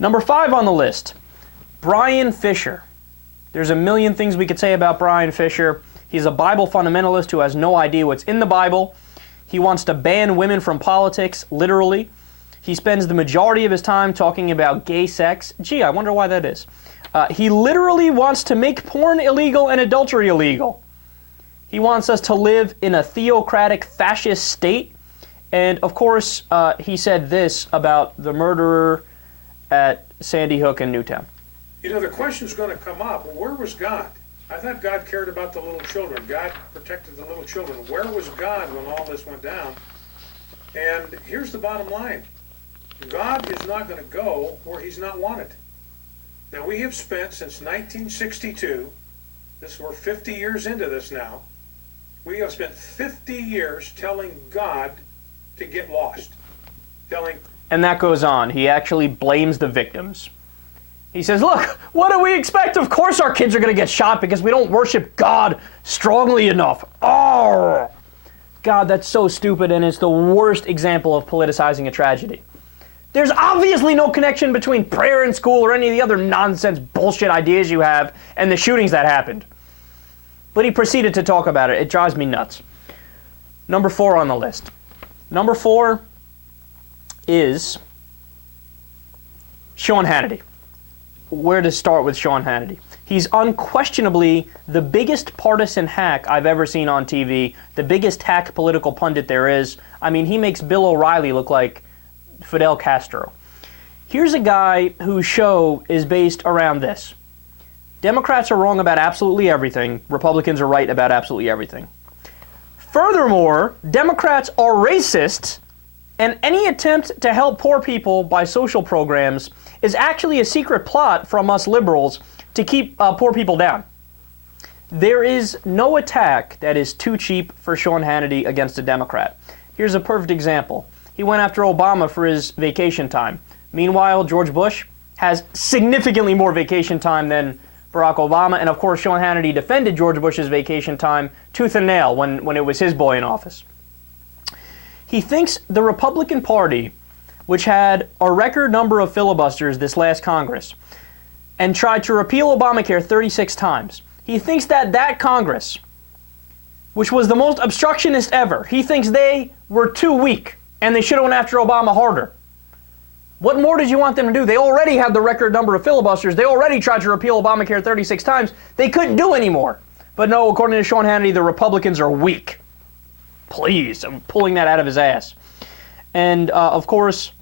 Number 5 on the list, Brian Fisher. There's a million things we could say about Brian Fisher. He's a Bible fundamentalist who has no idea what's in the Bible. He wants to ban women from politics, literally. He spends the majority of his time talking about gay sex. Gee, I wonder why that is. He literally wants to make porn illegal and adultery illegal. He wants us to live in a theocratic fascist state. And of course, he said this about the murderer at Sandy Hook in Newtown. You know, the question's going to come up, well, where was God? I thought God cared about the little children. God protected the little children. Where was God when all this went down? And here's the bottom line. God is not going to go where he's not wanted. Now, we have spent since 1962, we're 50 years into this now, we have spent 50 years telling God to get lost. And that goes on. He actually blames the victims. He says, look, what do we expect? Of course our kids are going to get shot because we don't worship God strongly enough. Oh, God, that's so stupid, and it's the worst example of politicizing a tragedy. There's obviously no connection between prayer in school or any of the other nonsense bullshit ideas you have and the shootings that happened. But he proceeded to talk about it. It drives me nuts. Number 4 on the list. Number 4 is Sean Hannity. Where to start with Sean Hannity? He's unquestionably the biggest partisan hack I've ever seen on TV, the biggest hack political pundit there is. I mean, he makes Bill O'Reilly look like Fidel Castro. Here's a guy whose show is based around this. Democrats are wrong about absolutely everything. Republicans are right about absolutely everything. Furthermore, Democrats are racist, and any attempt to help poor people by social programs is actually a secret plot from us liberals to keep poor people down. There is no attack that is too cheap for Sean Hannity against a Democrat. Here's a perfect example. He went after Obama for his vacation time. Meanwhile, George Bush has significantly more vacation time than Barack Obama, and of course Sean Hannity defended George Bush's vacation time tooth and nail when it was his boy in office. He thinks the Republican Party, which had a record number of filibusters this last Congress, and tried to repeal Obamacare 36 times, he thinks that Congress, which was the most obstructionist ever, he thinks they were too weak, and they should have went after Obama harder. What more did you want them to do? They already had the record number of filibusters. They already tried to repeal Obamacare 36 times. They couldn't do any more. But no, according to Sean Hannity, the Republicans are weak. Please, I'm pulling that out of his ass. And, of course,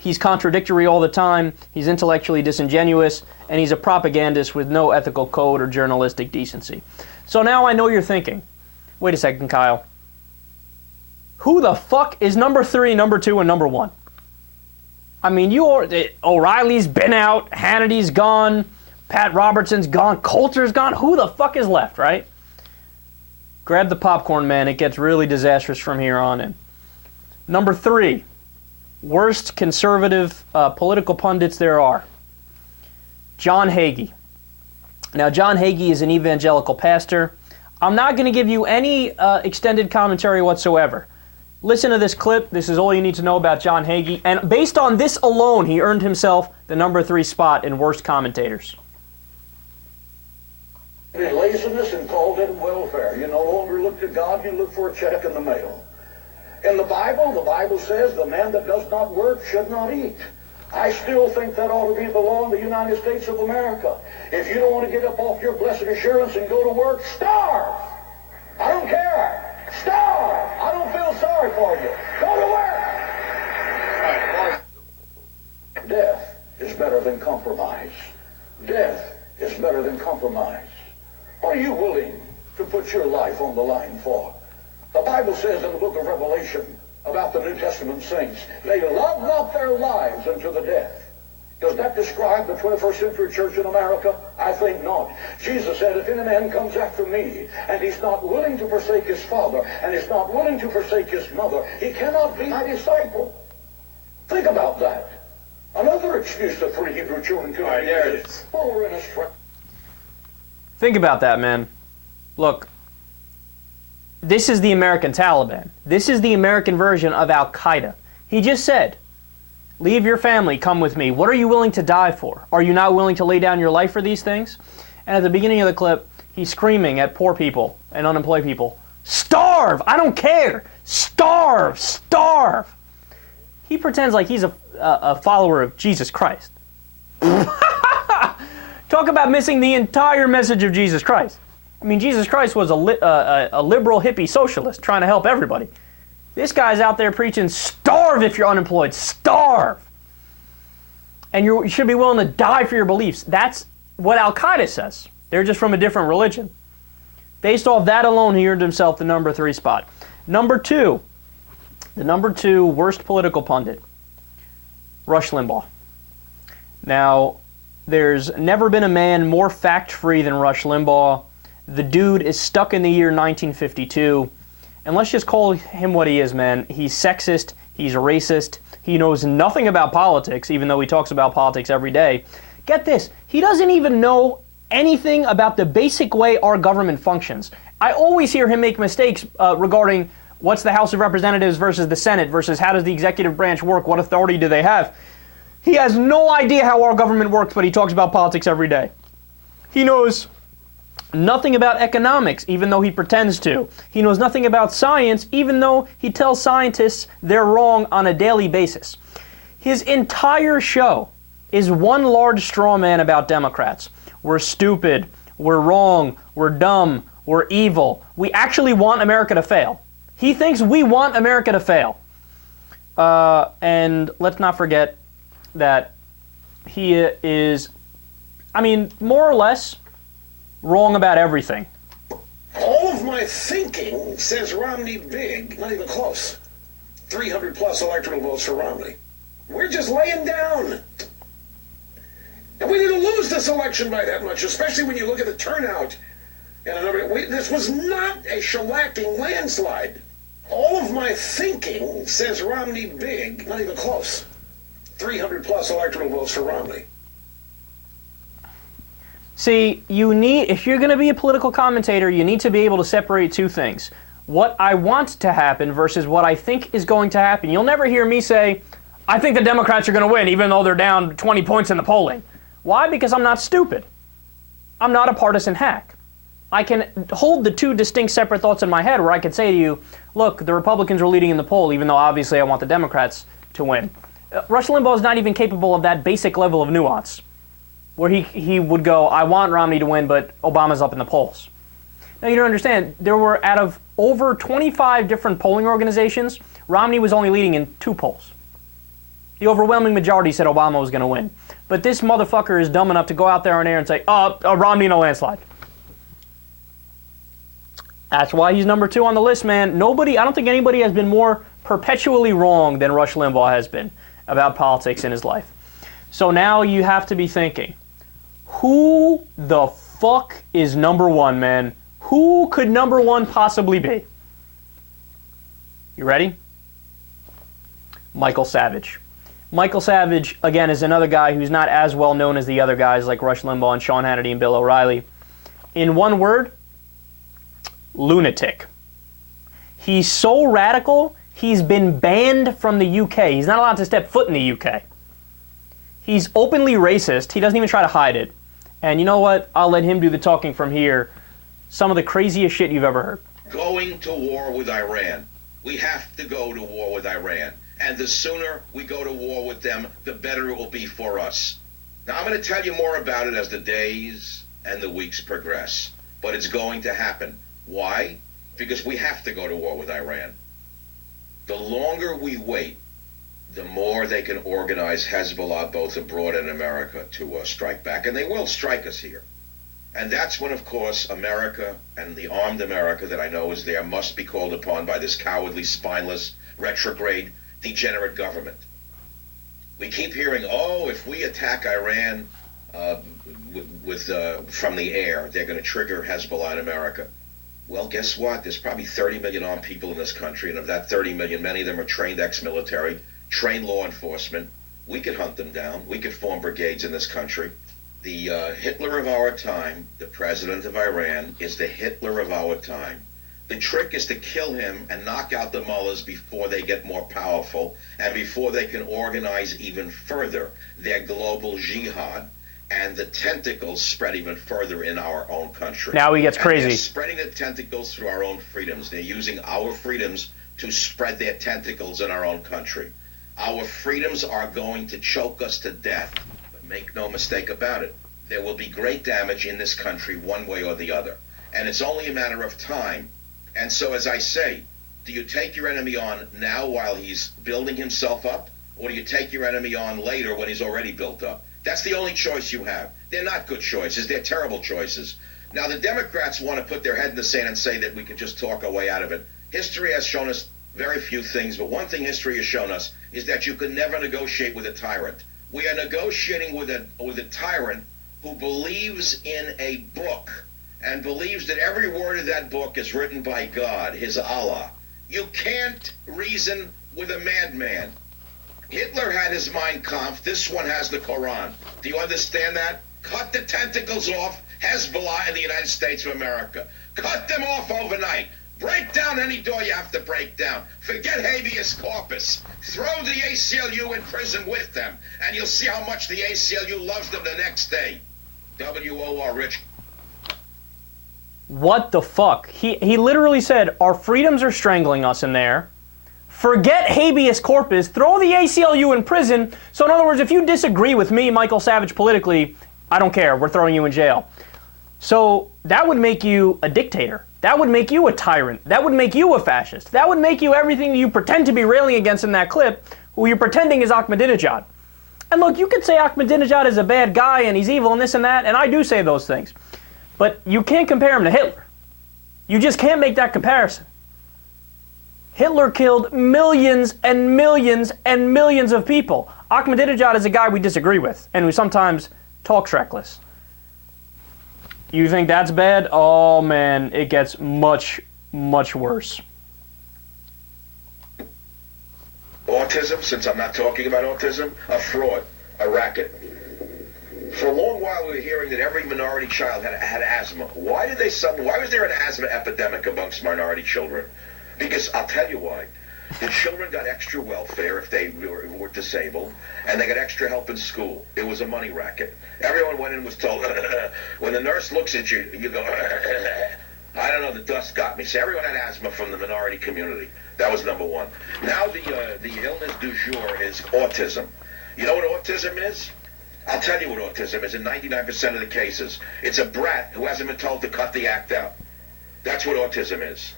he's contradictory all the time. He's intellectually disingenuous. And he's a propagandist with no ethical code or journalistic decency. So now I know you're thinking, wait a second, Kyle. Who the fuck is number 3, number 2, and number 1? I mean, O'Reilly's been out, Hannity's gone, Pat Robertson's gone, Coulter's gone. Who the fuck is left, right? Grab the popcorn, man. It gets really disastrous from here on in. Number 3, worst conservative political pundits there are. John Hagee. Now, John Hagee is an evangelical pastor. I'm not going to give you any extended commentary whatsoever. Listen to this clip. This is all you need to know about John Hagee. And based on this alone, he earned himself the number 3 spot in worst commentators. Laziness and called it welfare. You no longer look to God, you look for a check in the mail. In the Bible says the man that does not work should not eat. I still think that ought to be the law in the United States of America. If you don't want to get up off your blessed assurance and go to work, starve. I don't care. Starve. I don't feel sorry for you. Go to work. Death is better than compromise. Death is better than compromise. What are you willing to put your life on the line for? The Bible says in the book of Revelation about the New Testament saints, they love not their lives unto the death. Does that describe the 21st century church in America? I think not. Jesus said, if any man comes after me, and he's not willing to forsake his father, and he's not willing to forsake his mother, he cannot be my disciple. Think about that. Another excuse the 3 Hebrew children could have used. Oh, we're in a strike. Think about that, man. Look, this is the American Taliban. This is the American version of Al-Qaeda. He just said, Leave your family, come with me. What are you willing to die for? Are you not willing to lay down your life for these things? And at the beginning of the clip, he's screaming at poor people and unemployed people, starve! I don't care! Starve! Starve! He pretends like he's a follower of Jesus Christ. Talk about missing the entire message of Jesus Christ. I mean, Jesus Christ was a liberal hippie socialist trying to help everybody. This guy's out there preaching, starve if you're unemployed, starve. And you should be willing to die for your beliefs. That's what Al-Qaeda says. They're just from a different religion. Based off that alone, he earned himself the number 3 spot. Number 2, the number 2 worst political pundit, Rush Limbaugh. Now, there's never been a man more fact-free than Rush Limbaugh. The dude is stuck in the year 1952. And let's just call him what he is, man. He's sexist. He's racist. He knows nothing about politics, even though he talks about politics every day. Get this. He doesn't even know anything about the basic way our government functions. I always hear him make mistakes regarding what's the House of Representatives versus the Senate versus how does the executive branch work, what authority do they have. He has no idea how our government works, but he talks about politics every day. He knows nothing about economics, even though he pretends to. He knows nothing about science, even though he tells scientists they're wrong on a daily basis. His entire show is one large straw man about Democrats. We're stupid, we're wrong, we're dumb, we're evil. We actually want America to fail. He thinks we want America to fail. And let's not forget that he is, I mean, more or less wrong about everything. All of my thinking says Romney big, not even close. 300 plus electoral votes for Romney. We're just laying down. And we didn't lose this election by that much, especially when you look at the turnout. And this was not a shellacking landslide. All of my thinking says Romney big, not even close. 300 plus electoral votes for Romney. See, if you're going to be a political commentator, you need to be able to separate two things. What I want to happen versus what I think is going to happen. You'll never hear me say, I think the Democrats are going to win, even though they're down 20 points in the polling. Why? Because I'm not stupid. I'm not a partisan hack. I can hold the two distinct separate thoughts in my head where I could say to you, look, the Republicans are leading in the poll, even though obviously I want the Democrats to win. Rush Limbaugh is not even capable of that basic level of nuance, where he would go, I want Romney to win, but Obama's up in the polls. Now, you don't understand, there were, out of over 25 different polling organizations, Romney was only leading in 2 polls. The overwhelming majority said Obama was going to win. But this motherfucker is dumb enough to go out there on air and say, Romney in a landslide. That's why he's number 2 on the list, man. I don't think anybody has been more perpetually wrong than Rush Limbaugh has been about politics in his life. So now you have to be thinking, who the fuck is number 1, man? Who could number 1 possibly be? You ready? Michael Savage. Michael Savage, again, is another guy who's not as well known as the other guys like Rush Limbaugh and Sean Hannity and Bill O'Reilly. In one word, lunatic. He's so radical, he's been banned from the UK. He's not allowed to step foot in the UK. He's openly racist. He doesn't even try to hide it. And you know what? I'll let him do the talking from here. Some of the craziest shit you've ever heard. Going to war with Iran. We have to go to war with Iran. And the sooner we go to war with them, the better it will be for us. Now, I'm going to tell you more about it as the days and the weeks progress. But it's going to happen. Why? Because we have to go to war with Iran. The longer we wait, the more they can organize Hezbollah both abroad and America to strike back. And they will strike us here. And that's when, of course, America and the armed America that I know is there must be called upon by this cowardly, spineless, retrograde, degenerate government. We keep hearing, if we attack Iran from the air, they're going to trigger Hezbollah in America. Well, guess what? There's probably 30 million armed people in this country, and of that 30 million, many of them are trained ex-military, trained law enforcement. We could hunt them down. We could form brigades in this country. The Hitler of our time, the president of Iran, is the Hitler of our time. The trick is to kill him and knock out the mullahs before they get more powerful and before they can organize even further their global jihad and the tentacles spread even further in our own country. Now he gets crazy. They're spreading the tentacles through our own freedoms. They're using our freedoms to spread their tentacles in our own country. Our freedoms are going to choke us to death. But make no mistake about it, there will be great damage in this country one way or the other. And it's only a matter of time. And so, as I say, do you take your enemy on now while he's building himself up? Or do you take your enemy on later when he's already built up? That's the only choice you have. They're not good choices. They're terrible choices. Now, the Democrats want to put their head in the sand and say that we can just talk our way out of it. History has shown us very few things, but one thing history has shown us is that you can never negotiate with a tyrant. We are negotiating with a tyrant who believes in a book and believes that every word of that book is written by God, his Allah. You can't reason with a madman. Hitler had his Mein Kampf. This one has the Quran. Do you understand that? Cut the tentacles off Hezbollah in the United States of America. Cut them off overnight. Break down any door you have to break down. Forget habeas corpus. Throw the ACLU in prison with them, and you'll see how much the ACLU loves them the next day. W.O.R. Rich. What the fuck? He literally said, our freedoms are strangling us in there. Forget habeas corpus. Throw the ACLU in prison. So in other words, if you disagree with me, Michael Savage, politically, I don't care. We're throwing you in jail. So that would make you a dictator. That would make you a tyrant. That would make you a fascist. That would make you everything you pretend to be railing against in that clip, who you're pretending is Ahmadinejad. And look, you could say Ahmadinejad is a bad guy and he's evil and this and that, and I do say those things. But you can't compare him to Hitler. You just can't make that comparison. Hitler killed millions and millions and millions of people. Ahmadinejad is a guy we disagree with and who sometimes talks reckless. You think that's bad? Oh man, it gets much, much worse. Autism, since I'm not talking about autism, a fraud, a racket. For a long while we were hearing that every minority child had asthma. Why was there an asthma epidemic amongst minority children? Because I'll tell you why. The children got extra welfare if they were disabled, and they got extra help in school. It was a money racket. Everyone went in and was told, when the nurse looks at you, you go, I don't know, the dust got me. So everyone had asthma from the minority community. That was number one. Now the illness du jour is autism. You know what autism is? I'll tell you what autism is in 99% of the cases. It's a brat who hasn't been told to cut the act out. That's what autism is.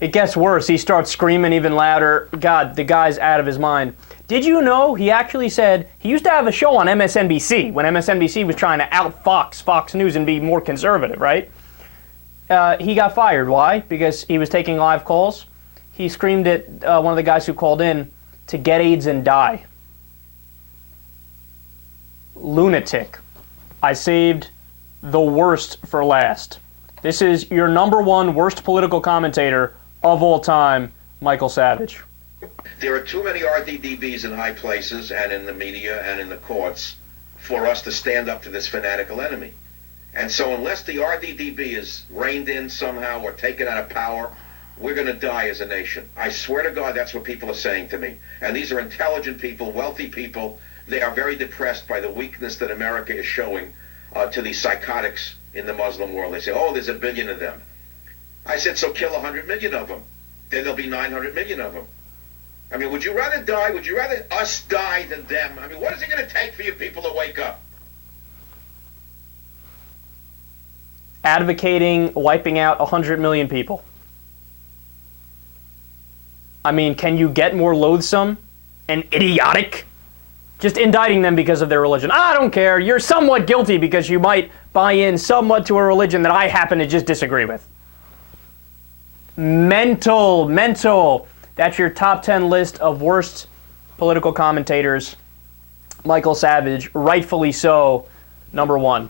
It gets worse. He starts screaming even louder. God, the guy's out of his mind. Did you know he actually said he used to have a show on MSNBC when MSNBC was trying to out Fox News and be more conservative, right? He got fired. Why? Because he was taking live calls. He screamed at one of the guys who called in to get AIDS and die. Lunatic. I saved the worst for last. This is your number one worst political commentator of all time, Michael Savage. There are too many RDDBs in high places and in the media and in the courts for us to stand up to this fanatical enemy. And so unless the RDDB is reined in somehow or taken out of power, we're going to die as a nation. I swear to God, that's what people are saying to me. And these are intelligent people, wealthy people. They are very depressed by the weakness that America is showing to these psychotics in the Muslim world. They say, oh, there's 1 billion of them. I said, so kill 100 million of them. Then there'll be 900 million of them. I mean, would you rather die? Would you rather us die than them? I mean, what is it going to take for you people to wake up? Advocating wiping out 100 million people. I mean, can you get more loathsome and idiotic? Just indicting them because of their religion. I don't care. You're somewhat guilty because you might buy in somewhat to a religion that I happen to just disagree with. Mental. That's your top 10 list of worst political commentators. Michael Savage, rightfully so, number one.